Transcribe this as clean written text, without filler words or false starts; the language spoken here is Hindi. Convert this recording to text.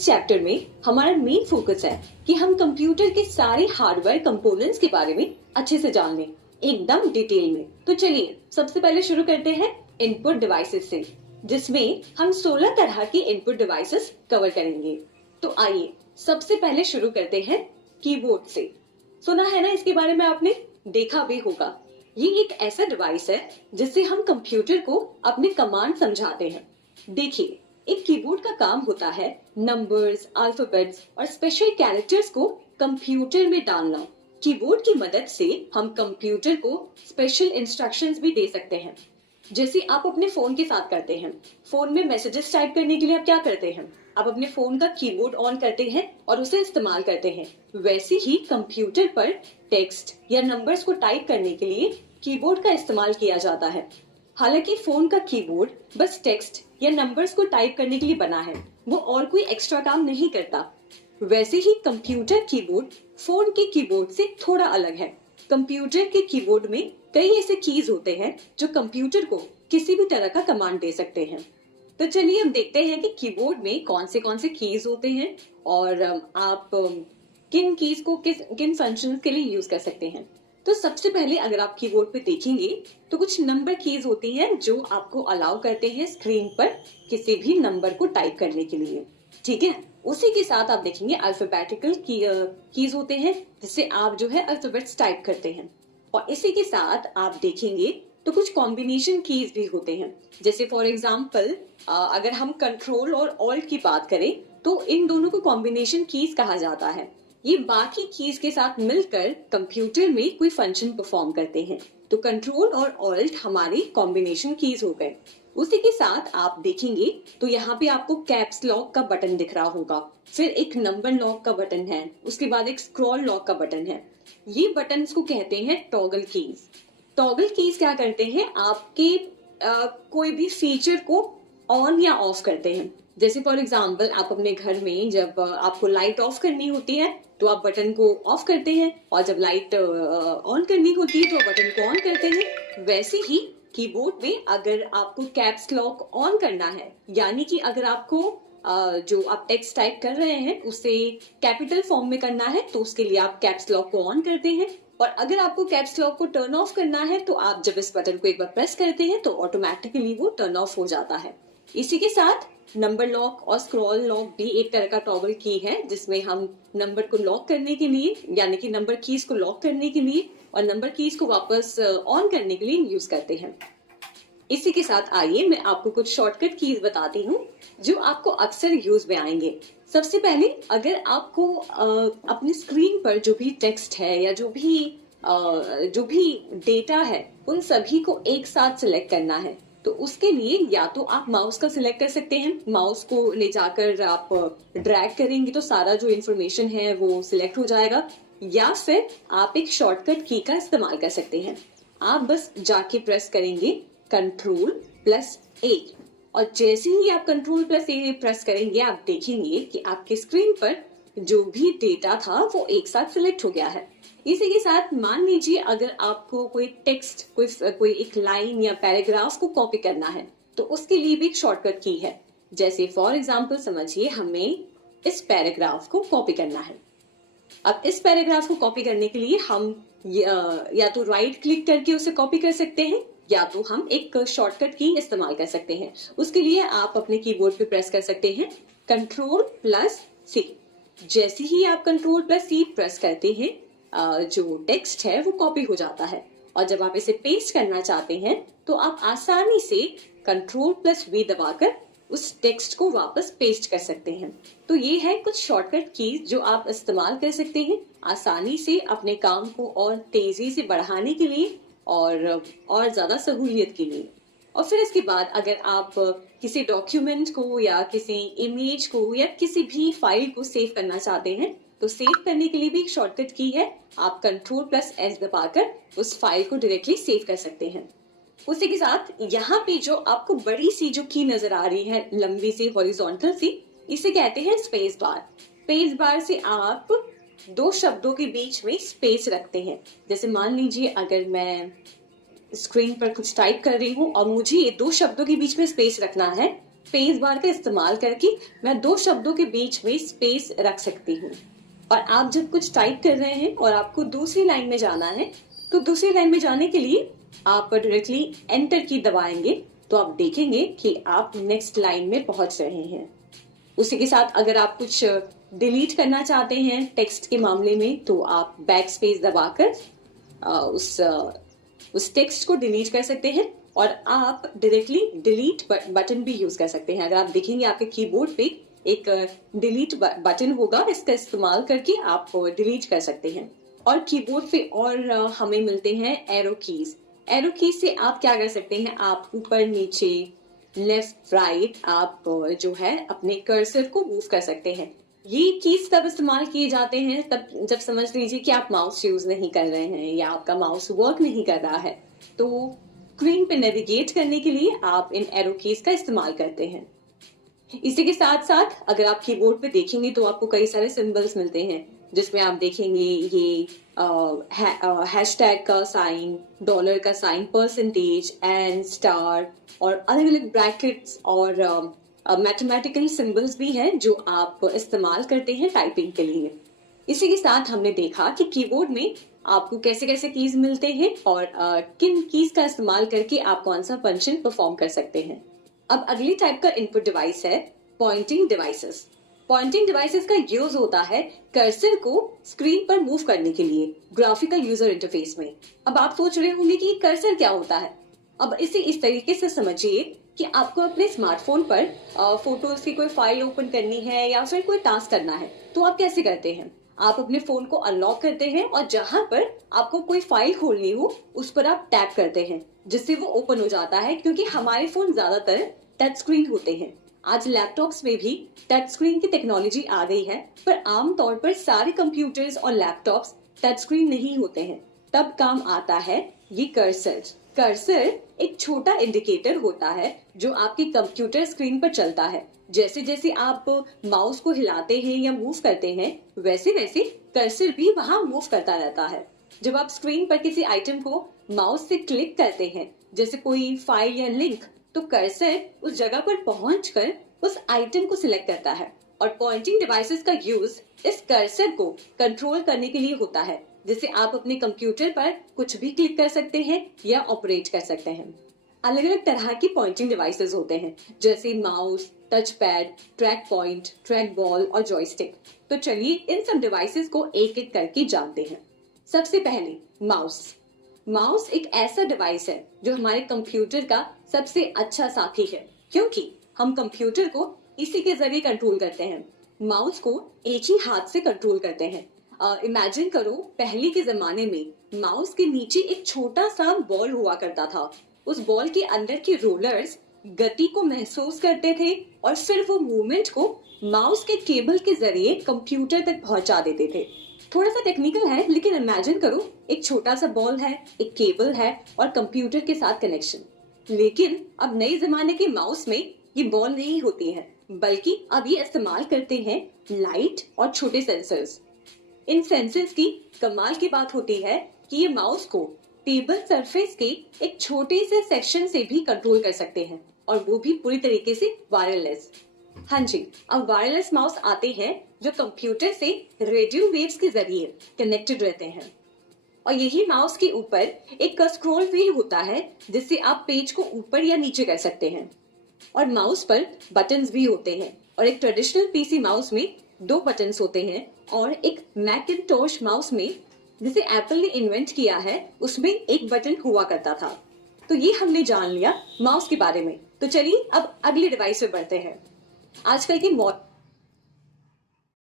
इस चैप्टर में हमारा मेन फोकस है कि हम कंप्यूटर के सारे हार्डवेयर कंपोनेंट्स के बारे में अच्छे से जान लें, एकदम डिटेल में। तो चलिए सबसे पहले शुरू करते हैं इनपुट डिवाइसेस से, जिसमें हम 16 तरह की इनपुट डिवाइसेस कवर करेंगे। तो आइए सबसे पहले शुरू करते हैं कीबोर्ड से। सुना है ना इसके बारे में आपने, देखा भी होगा। ये एक ऐसा डिवाइस है जिससे हम कंप्यूटर को अपने कमांड समझाते हैं। देखिए, एक कीबोर्ड का काम होता है नंबर्स, अल्फाबेट्स और स्पेशल कैरेक्टर्स को कंप्यूटर में डालना। कीबोर्ड की मदद से हम कंप्यूटर को स्पेशल इंस्ट्रक्शंस भी दे सकते हैं, जैसे आप अपने फोन के साथ करते हैं। फोन में मैसेजेस टाइप करने के लिए आप क्या करते हैं? आप अपने फोन का कीबोर्ड ऑन करते हैं और उसे इस्तेमाल करते हैं। वैसे ही कंप्यूटर पर टेक्स्ट या नंबर्स को टाइप करने के लिए कीबोर्ड का इस्तेमाल किया जाता है। हालांकि फोन का कीबोर्ड बस टेक्स्ट या नंबर्स को टाइप करने के लिए बना है, वो और कोई एक्स्ट्रा काम नहीं करता। वैसे ही कंप्यूटर कीबोर्ड फोन के कीबोर्ड से थोड़ा अलग है। कंप्यूटर के कीबोर्ड में कई ऐसे कीज होते हैं जो कंप्यूटर को किसी भी तरह का कमांड दे सकते हैं। तो चलिए हम देखते हैं कि कीबोर्ड में कौन से कीज होते हैं और आप किन कीज को किन फंक्शन के लिए यूज कर सकते हैं। तो सबसे पहले अगर आप कीबोर्ड पे देखेंगे तो कुछ नंबर कीज होती हैं जो आपको अलाउ करते हैं स्क्रीन पर किसी भी नंबर को टाइप करने के लिए। ठीक है, उसी के साथ आप देखेंगे अल्फाबेटिकल कीज होते हैं जिससे आप जो है अल्फाबेट्स टाइप करते हैं। और इसी के साथ आप देखेंगे तो कुछ कॉम्बिनेशन कीज भी होते हैं, जैसे फॉर एग्जाम्पल अगर हम कंट्रोल और ऑल्ट की बात करें तो इन दोनों को कॉम्बिनेशन कीज कहा जाता है। ये बाकी कीज के साथ मिलकर कंप्यूटर में कोई फंक्शन परफॉर्म करते हैं। तो कंट्रोल और ऑल्ट हमारी कॉम्बिनेशन कीज हो गए। उसी के साथ आप देखेंगे तो यहाँ पे आपको कैप्स लॉक का बटन दिख रहा होगा, फिर एक नंबर लॉक का बटन है, उसके बाद एक स्क्रॉल लॉक का बटन है। ये बटन को कहते हैं टॉगल कीज। टॉगल कीज क्या करते हैं? आपके कोई भी फीचर को ऑन या ऑफ करते हैं। जैसे फॉर एग्जाम्पल आप अपने घर में जब आपको लाइट ऑफ करनी होती है तो आप बटन को ऑफ करते हैं, और जब लाइट ऑन करनी होती है तो बटन को ऑन करते हैं। वैसे ही कीबोर्ड में अगर आपको कैप्स लॉक ऑन करना है, यानी कि अगर आपको जो आप टेक्स्ट टाइप कर रहे हैं उसे कैपिटल फॉर्म में करना है तो उसके लिए आप कैप्स लॉक को ऑन करते हैं, और अगर आपको कैप्स लॉक को टर्न ऑफ करना है तो आप जब इस बटन को एक बार प्रेस करते हैं तो ऑटोमेटिकली वो टर्न ऑफ हो जाता है। इसी के साथ नंबर लॉक और स्क्रॉल लॉक भी एक तरह का टॉगल की है, जिसमें हम नंबर को लॉक करने के लिए, यानी कि नंबर कीज को लॉक करने के लिए और नंबर कीज को वापस ऑन करने के लिए यूज करते हैं। इसी के साथ आइए मैं आपको कुछ शॉर्टकट कीज बताती हूँ जो आपको अक्सर यूज में आएंगे। सबसे पहले अगर आपको अपनी स्क्रीन पर जो भी टेक्स्ट है या जो भी डेटा है उन सभी को एक साथ सिलेक्ट करना है, तो उसके लिए या तो आप माउस का सिलेक्ट कर सकते हैं, माउस को ले जाकर आप ड्रैग करेंगे तो सारा जो इन्फॉर्मेशन है वो सिलेक्ट हो जाएगा, या फिर आप एक शॉर्टकट की का इस्तेमाल कर सकते हैं। आप बस जाके प्रेस करेंगे Ctrl+A, और जैसे ही आप Ctrl+A प्रेस करेंगे आप देखेंगे कि आपके स्क्रीन पर जो भी डेटा था वो एक साथ सिलेक्ट हो गया है। इसी के साथ मान लीजिए अगर आपको कोई टेक्स्ट, कोई एक लाइन या पैराग्राफ को कॉपी करना है तो उसके लिए भी एक शॉर्टकट की है। जैसे फॉर एग्जांपल समझिए हमें इस पैराग्राफ को कॉपी करना है। अब इस पैराग्राफ को कॉपी करने के लिए हम या तो राइट क्लिक करके उसे कॉपी कर सकते हैं, या तो हम एक शॉर्टकट की इस्तेमाल कर सकते हैं। उसके लिए आप अपने कीबोर्ड पे प्रेस कर सकते हैं Ctrl+C। जैसे ही आप Ctrl+C प्रेस करते हैं जो टेक्स्ट है वो कॉपी हो जाता है, और जब आप इसे पेस्ट करना चाहते हैं तो आप आसानी से Ctrl+V दबाकर उस टेक्स्ट को वापस पेस्ट कर सकते हैं। तो ये है कुछ शॉर्टकट कीज जो आप इस्तेमाल कर सकते हैं आसानी से अपने काम को और तेजी से बढ़ाने के लिए और ज्यादा सहूलियत के लिए। और फिर इसके बाद अगर आप किसी डॉक्यूमेंट को या किसी इमेज को या किसी भी फाइल को सेव करना चाहते हैं तो सेव करने के लिए भी एक शॉर्टकट की है। आप Ctrl+S दबाकर उस फाइल को डायरेक्टली सेव कर सकते हैं। उसी के साथ यहाँ पे जो आपको बड़ी सी जो की नजर आ रही है, लंबी सी हॉरिजॉन्टल सी, इसे कहते हैं स्पेस बार। स्पेस बार से आप दो शब्दों के बीच में स्पेस रखते हैं। जैसे मान लीजिए अगर मैं स्क्रीन पर कुछ टाइप कर रही हूँ और मुझे ये दो शब्दों के बीच में स्पेस रखना है स्पेस बार का इस्तेमाल करके मैं दो शब्दों के बीच में स्पेस रख सकती हूँ। और आप जब कुछ टाइप कर रहे हैं और आपको दूसरी लाइन में जाना है, तो दूसरी लाइन में जाने के लिए आप डायरेक्टली एंटर की दबाएंगे तो आप देखेंगे कि आप नेक्स्ट लाइन में पहुंच रहे हैं। उसी के साथ अगर आप कुछ डिलीट करना चाहते हैं टेक्स्ट के मामले में, तो आप बैक स्पेस दबाकर उस टेक्स्ट को डिलीट कर सकते हैं। और आप डायरेक्टली डिलीट बटन भी यूज कर सकते हैं। अगर आप देखेंगे आपके कीबोर्ड पे एक डिलीट बटन होगा, इसका इस्तेमाल करके आप डिलीट कर सकते हैं। और कीबोर्ड पे और हमें मिलते हैं एरो कीज। एरो कीज से आप क्या कर सकते हैं, आप ऊपर नीचे लेफ्ट राइट आप जो है अपने कर्सर को मूव कर सकते हैं। ये कीज तब इस्तेमाल किए जाते हैं तब जब समझ लीजिए कि आप माउस यूज नहीं कर रहे हैं या आपका माउस वर्क नहीं कर रहा है, तो स्क्रीन पे नेविगेट करने के लिए आप इन एरो कीज का इस्तेमाल करते हैं। इसी के साथ साथ अगर आप कीबोर्ड पे देखेंगे तो आपको कई सारे सिंबल्स मिलते हैं, जिसमें आप देखेंगे ये हैशटैग का साइन, डॉलर का साइन, परसेंटेज, एंड, स्टार और अलग अलग ब्रैकेट्स और मैथमेटिकल सिंबल्स भी हैं जो आप इस्तेमाल करते हैं टाइपिंग के लिए। इसी के साथ हमने देखा कि कीबोर्ड में आपको कैसे कैसे कीज मिलते हैं और किन कीज का इस्तेमाल करके आप कौन सा फंक्शन परफॉर्म कर सकते हैं। अब अगली टाइप का इनपुट डिवाइस है पॉइंटिंग डिवाइसेस। पॉइंटिंग डिवाइसेस का यूज होता है कर्सर को स्क्रीन पर मूव करने के लिए ग्राफिकल यूजर इंटरफेस में। अब आप सोच रहे होंगे कि कर्सर क्या होता है। अब इसे इस तरीके से समझिए कि आपको अपने स्मार्टफोन पर फोटोज की कोई फाइल ओपन करनी है या फिर कोई टास्क करना है, तो आप कैसे करते हैं, आप अपने फोन को अनलॉक करते हैं और जहां पर आपको कोई फाइल खोलनी हो उस पर आप टैप करते हैं, जिससे वो ओपन हो जाता है। क्योंकि हमारे फोन ज्यादातर टच स्क्रीन होते हैं। आज लैपटॉप्स में भी टच स्क्रीन की टेक्नोलॉजी आ गई है, पर आमतौर पर सारे कंप्यूटर्स और लैपटॉप्स टच स्क्रीन नहीं होते हैं। तब काम आता है ये कर्सर। कर्सर एक छोटा इंडिकेटर होता है जो आपके कंप्यूटर स्क्रीन पर चलता है। जैसे जैसे आप माउस को हिलाते हैं या मूव करते हैं, वैसे वैसे कर्सर भी वहां मूव करता रहता है। जब आप स्क्रीन पर किसी आइटम को माउस से क्लिक करते हैं, जैसे कोई फाइल या लिंक, तो कर्सर उस जगह पर पहुंचकर उस आइटम को सिलेक्ट करता है। और पॉइंटिंग डिवाइसेस का यूज इस कर्सर को कंट्रोल करने के लिए होता है, जिससे आप अपने कंप्यूटर पर कुछ भी क्लिक कर सकते हैं या ऑपरेट कर सकते हैं। अलग अलग तरह की पॉइंटिंग डिवाइसेस होते हैं, जैसे mouse, touch pad, track point, track ball और जॉयस्टिक। तो चलिए इन सब डिवाइसेस को एक एक करके जानते हैं। सबसे पहले माउस। माउस एक ऐसा डिवाइस है जो हमारे कंप्यूटर का सबसे अच्छा साथी है, क्योंकि हम कंप्यूटर को इसी के जरिए कंट्रोल करते हैं। माउस को एक ही हाथ से कंट्रोल करते हैं। इमेजिन करो, पहले के जमाने में माउस के नीचे एक छोटा सा बॉल हुआ करता था। उस बॉल के अंदर के रोलर्स गति को महसूस करते थे और फिर वो मूवमेंट को माउस के केबल के जरिए कंप्यूटर तक पहुंचा देते थे। थोड़ा सा टेक्निकल है, लेकिन इमेजिन करो, एक छोटा सा बॉल है, एक केबल है और कंप्यूटर के साथ कनेक्शन। लेकिन अब नए जमाने के माउस में ये बॉल नहीं होती है, बल्कि अब ये इस्तेमाल करते हैं लाइट और छोटे सेंसर्स। इन सेंसर्स की कमाल की बात होती है कि ये माउस को टेबल सरफेस के एक छोटे से सेक्शन से भी कंट्रोल कर सकते हैं, और वो भी पूरी तरीके से वायरलेस। हाँ जी, अब वायरलेस माउस आते हैं जो कंप्यूटर से रेडियो वेव्स के जरिए कनेक्टेड रहते हैं। और यही माउस के ऊपर एक स्क्रॉल व्हील होता है, जिससे आप पेज को ऊपर या नीचे कर सकते हैं। और माउस पर बटन्स भी होते हैं, और एक ट्रेडिशनल पीसी माउस में 2 बटन्स होते हैं, और एक मैकिंटॉश माउस में, जिसे एप्पल ने इन्वेंट किया है, उसमें एक बटन हुआ करता था। तो ये हमने जान लिया माउस के बारे में। तो चलिए अब अगले डिवाइस पे बढ़ते हैं। आजकल के